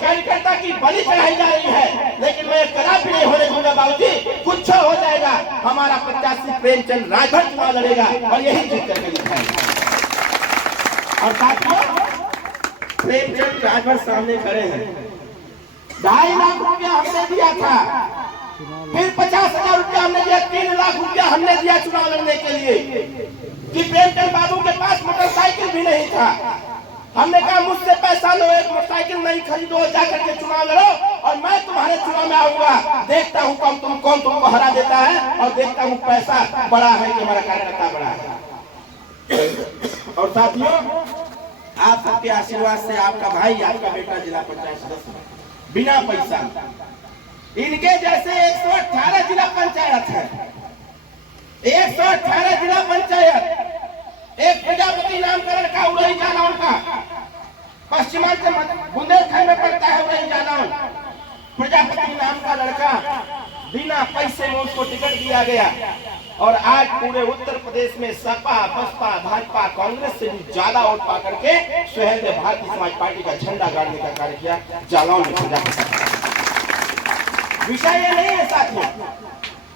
कार्यकर्ता की बलि चढ़ाई जा रही है, लेकिन मैं कदापि नहीं होने दूंगा बाबूजी। कुछ हो जाएगा, हमारा प्रत्याशी प्रेमचंद राजभर चुनाव लड़ेगा और यही जीत करके दिखाएगा। और साथियों, प्रेमचंद राजभर सामने खड़े हैं। 2.5 लाख रुपया हमने दिया था, फिर 50,000 रुपया हमने दिया, 3 लाख रुपया हमने दिया चुनाव लड़ने के लिए कि प्रेमचंद बाबू के पास मोटरसाइकिल भी नहीं था। हमने कहा मुझसे पैसा लो, एक मोटरसाइकिल नहीं खरीदो, जाकर के चुनाव लड़ो और मैं तुम्हारे चुनाव में आऊंगा। देखता हूँ कौन तुमको हरा देता है और देखता हूँ पैसा बड़ा है कि हमारा कार्यकर्ता बड़ा है। और साथियों, आप सबके आशीर्वाद से आपका भाई, आपका बेटा जिला पंचायत सदस्य बिना पैसा, इनके जैसे 118 जिला पंचायत है, 118 जिला पंचायत। एक प्रजापति नाम का लड़का उड़ई जालौन का, पश्चिमांचल बुंदेलखंड में पड़ता है उड़ई जालौन, प्रजापति नाम का लड़का बिना पैसे में उसको टिकट दिया गया और आज पूरे उत्तर प्रदेश में सपा, बसपा, भाजपा, कांग्रेस से भी ज्यादा वोट पा करके सुहेल ने भारतीय समाज पार्टी का झंडा गाड़ने का कार्य किया जालौन में। विषय ये नहीं है साथियों,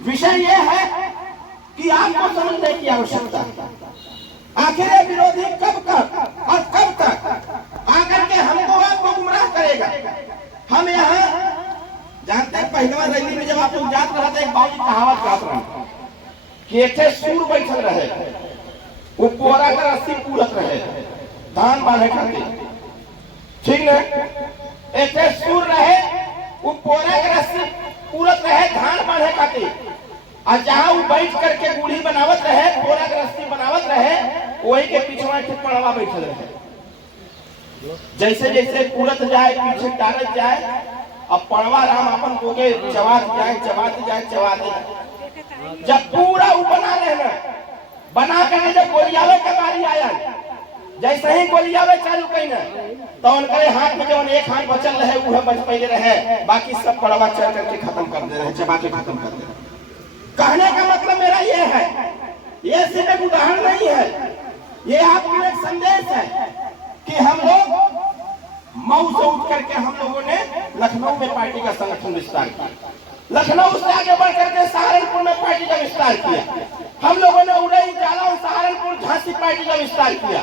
विषय ये है कि आपको समझने की आवश्यकता, आखिर विरोधी कब और कब तक आकर के हमको आपको गुमराह करेगा। हम यहाँ जानते हैं, पहली बार रैली में जब आप लोग जाते रहे थे, एक बाबू कहावत कहते रहे कि एक सूर बैठल रहे, वो पोहरा का रस्सी पूरत रहे, धान बांधे खातिर, ठीक है। एक सूर रहे, वो पोहरा का रस्सी पूरत रहे, धान बांधे खातिर, और जहाँ वो बैठ करके बूढ़ी बनावत रहे, पोहरा का रस्सी बनावत रहे, वही के पीछे ठीक पड़वा बैठल रहे। जैसे जैसे पूरत जाए, पीछे टारत जाए, अब पड़वा राम अपन को के चबाते जाए। जब पूरा वो बना लेना, बना करके जब गोलियावे का बारी आया, जैसे ही गोलियावे चालू कई ना, तो उनके हाथ में जो एक हाथ बचल रहे वो बच पहले रहे, बाकी सब पड़वा चल करके खत्म कर दे रहे, चबा के खत्म कर दे रहे। कहने का मतलब मेरा ये है, ये सिर्फ एक उदाहरण नहीं है, ये आपको एक संदेश है कि हम लोग मऊ से उठ करके हम लोगों ने लखनऊ में पार्टी का संगठन विस्तार किया, लखनऊ से आगे बढ़ करके सहारनपुर में पार्टी का विस्तार किया, हम लोगों ने उड़ई जालौन सहारनपुर झांसी पार्टी का विस्तार किया।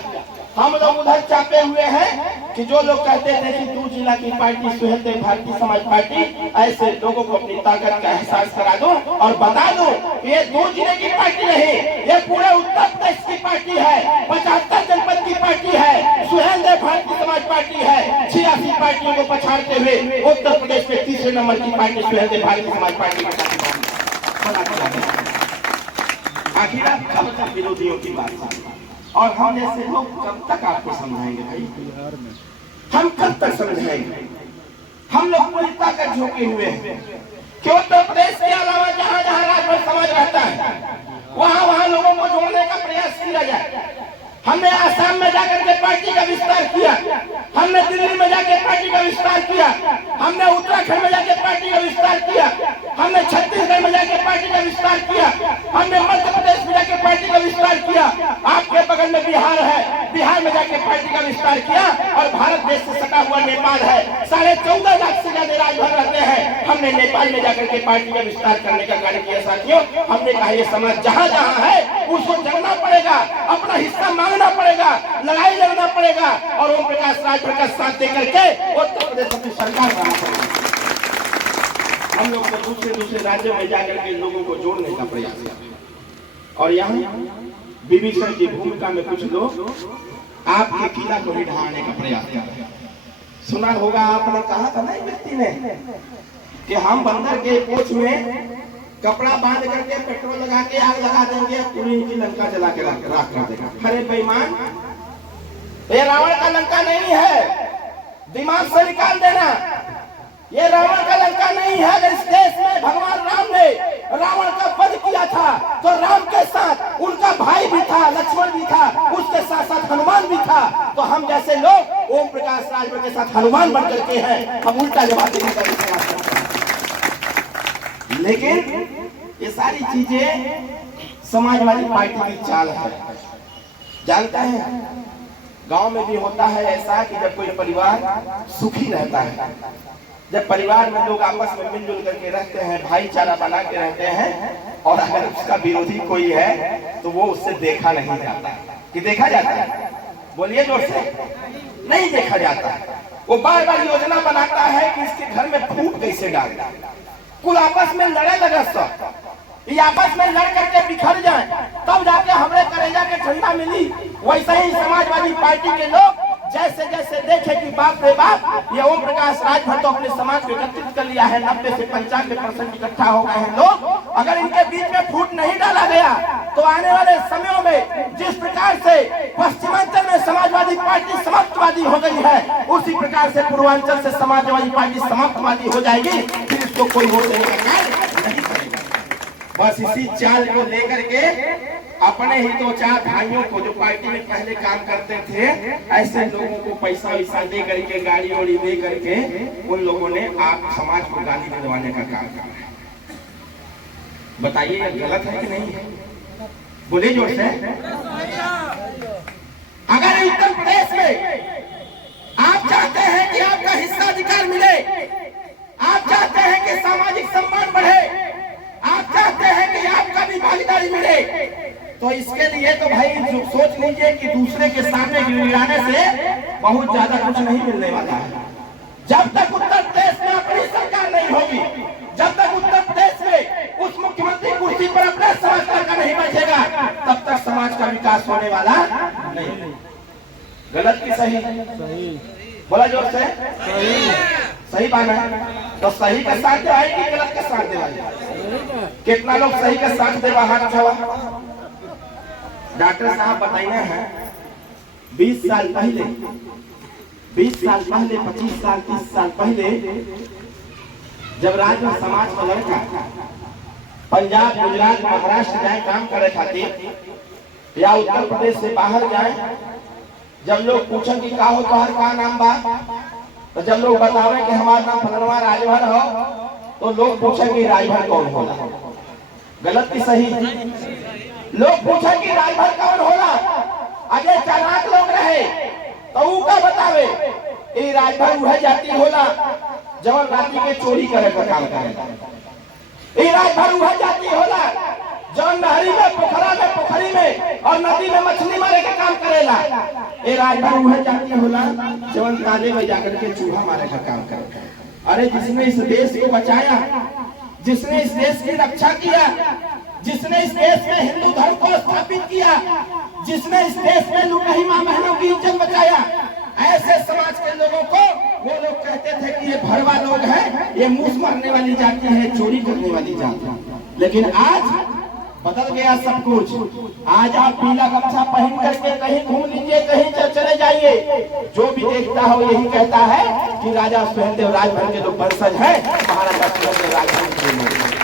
हम लोग उधर चापे हुए हैं कि जो लोग कहते थे कि 2 जिला की पार्टी सुहेल देव भारतीय समाज पार्टी, ऐसे लोगों को अपनी ताकत का एहसास करा दूं और बता दूं ये 2 जिले की पार्टी नहीं, ये पूरे उत्तर प्रदेश की पार्टी है, 75 जनपद की पार्टी है, सुहेल देव भारतीय समाज पार्टी है। 86 पार्टियों को पछाड़ते हुए उत्तर प्रदेश में 3रे नंबर की पार्टी सुहेल देव भारतीय समाज पार्टी आखिर आप कब तक विरोधियों की बात, और हम जैसे लोग कब तक आपको समझाएंगे भाई, हम कब तक समझाएंगे। हम लोग पूरी ताकत झोंके हुए हैं कि उत्तर प्रदेश के अलावा जहां जहां राजभर समाज रहता है वहां वहां लोगों को जोड़ने का प्रयास किया जाए। हमने आसाम में जाकर के पार्टी का विस्तार किया, हमने दिल्ली में जाकर पार्टी का विस्तार किया, हमने उत्तराखंड में जाकर पार्टी का विस्तार किया, हमने छत्तीसगढ़ में जाकर पार्टी का विस्तार किया, हमने मध्य प्रदेश में जाकर पार्टी का विस्तार किया, आपके बगल में बिहार है, बिहार में जाकर पार्टी का विस्तार किया, और भारत देश से सटा हुआ नेपाल है, 14.5 लाख से ज्यादा राजभर रहते हैं, हमने नेपाल में जाकर के पार्टी का विस्तार करने का कार्य किया। साथियों, हमने कहा ये समाज जहां जहां है उसको जगना पड़ेगा, अपना हिस्सा मांगना पड़ेगा, लड़ाई लड़ना पड़ेगा और ओम प्रकाश राजभर का साथ देकर के उत्तर प्रदेश में सरकार बनाना पड़ेगा। हम लोग को दूसरे राज्यों में जाकर के लोगों को जोड़ने का प्रयास किया, और यहाँ विभीषण की भूमिका में कुछ लोग आपके किला को भी ढहाने का प्रयास कर रहे हैं। सुना होगा आपने, कहा था ना व्यक्ति ने कि हम बंदर के पोछ में कपड़ा बांध करके पेट्रोल लगा के आग लगा देंगे, पूरी इनकी लंका जला के राख कर देगा। अरे बेईमान, ये रावण का लंका नहीं है, दिमाग से निकाल देना। ये रावण का लंका नहीं है। अगर इस देश में भगवान राम ने रावण का वध किया था तो राम के साथ उनका भाई भी था, लक्ष्मण भी था, उसके साथ साथ हनुमान भी था। तो हम जैसे लोग ओम प्रकाश राजभर के साथ हनुमान बन करके हैं, हम उल्टा जवाब देने का प्रयास करते हैं। लेकिन ये सारी चीजें समाजवादी पार्टी की चाल है। जानते हैं, गांव में भी होता है ऐसा कि जब कोई परिवार सुखी रहता है, जब परिवार में लोग आपस में मिलजुल करके रहते हैं, भाईचारा बना के रहते हैं, और अगर उसका विरोधी कोई है तो वो उससे देखा नहीं जाता। कि देखा जाता है? बोलिए जोर से। नहीं देखा जाता। वो बार बार योजना बनाता है कि इसके घर में फूट कैसे डाल, कुल आपस में लड़े लगे, सब ये आपस में लड़ करके बिखर जाए, तब जाके हमरे करेजा के ठंडा मिली। वैसे ही समाजवादी पार्टी के लोग जैसे जैसे देखे कि बाप रे बाप, ये ओम प्रकाश राजभर तो अपने समाज को एकत्रित कर लिया है, 90 से 95% इकट्ठा हो गए हैं लोग, अगर इनके बीच में फूट नहीं डाला गया तो आने वाले समयों में जिस प्रकार से पश्चिमांचल में समाजवादी पार्टी समाप्तवादी हो गई है, उसी प्रकार से पूर्वांचल से समाजवादी पार्टी समाप्तवादी हो जाएगी। फिर इसको कोई वोट देने का कार्य नहीं करेगा। बस इसी चाल को लेकर के अपने ही दो चार भाइयों को जो पार्टी में पहले काम करते थे, ऐसे लोगों को पैसा वैसा दे करके, गाड़ी वाड़ी दे करके उन लोगों ने आप समाज को गाली दिलवाने का काम किया है। बताइए ये गलत है कि नहीं है? बोले जोर से। अगर उत्तर प्रदेश में आप चाहते हैं कि आपका हिस्साधिकार मिले, आप चाहते हैं कि सामाजिक सम्मान बढ़े, आप चाहते हैं कि आपका भी भागीदारी मिले, तो इसके लिए तो भाई सोच लीजिए कि दूसरे के सामने गिड़गिड़ाने से बहुत ज्यादा कुछ नहीं मिलने वाला है। जब तक उत्तर प्रदेश में अपनी सरकार नहीं होगी, जब तक उत्तर प्रदेश में उस मुख्यमंत्री कुर्सी पर अपना समाज का नहीं बैठेगा, तब तक समाज का विकास होने वाला नहीं। गलत की सही? बोला जोर से। सही बात है। तो सही का साथ दे कि गलत का साथ दे? कितना लोग सही का साथ दे? हाथ उठावा। डॉक्टर साहब बताइए हैं 20 साल पहले, 20 साल पहले, 25 साल, 30 साल पहले जब राज्य में समाज का लड़का पंजाब, गुजरात, महाराष्ट्र जाए काम करे खातिर, या उत्तर प्रदेश से बाहर जाए, जब लोग पूछे कि का हो तोहर का नाम बा, तो जब लोग बतावे कि हमारा नाम फलनवा राजभर हो, तो लोग पूछे कि राजभर कौन होला? गलत की सही? लोग पूछे कि राजभर कौन होला? अजय चालाक लोग रहे तो ऊ का बतावे ये राजभर वह जाति होला जवन राती के चोरी करे का काम करेगा। ये राजभर वह जाति होला जवन नहरी में, पोखरा में, पोखरी में और नदी में मछली मारे का काम करेला। ये राजभर वह जाति होला जवन ताजे में जाकर के चूहा मारे का काम करेगा। अरे जिसने इस देश को बचाया, जिसने इस देश की रक्षा किया, जिसने इस देश में हिंदू धर्म को स्थापित किया, जिसने इस देश में लुटाई मां बहनों की इज्जत बचाया, ऐसे समाज के लोगों को वो लोग कहते थे कि ये भरवा लोग हैं, ये मूस मारने वाली जाति है, चोरी करने वाली जाति है। लेकिन आज बदल गया सब कुछ। आज आप पीला गमछा पहन करके कहीं घूम लीजिए, कहीं चले जाइए, जो भी देखता हो यही कहता है कि राजा सुहेलदेव राजभर के जो वंशज है, महाराजा सुहेलदेव राजभर के लोग।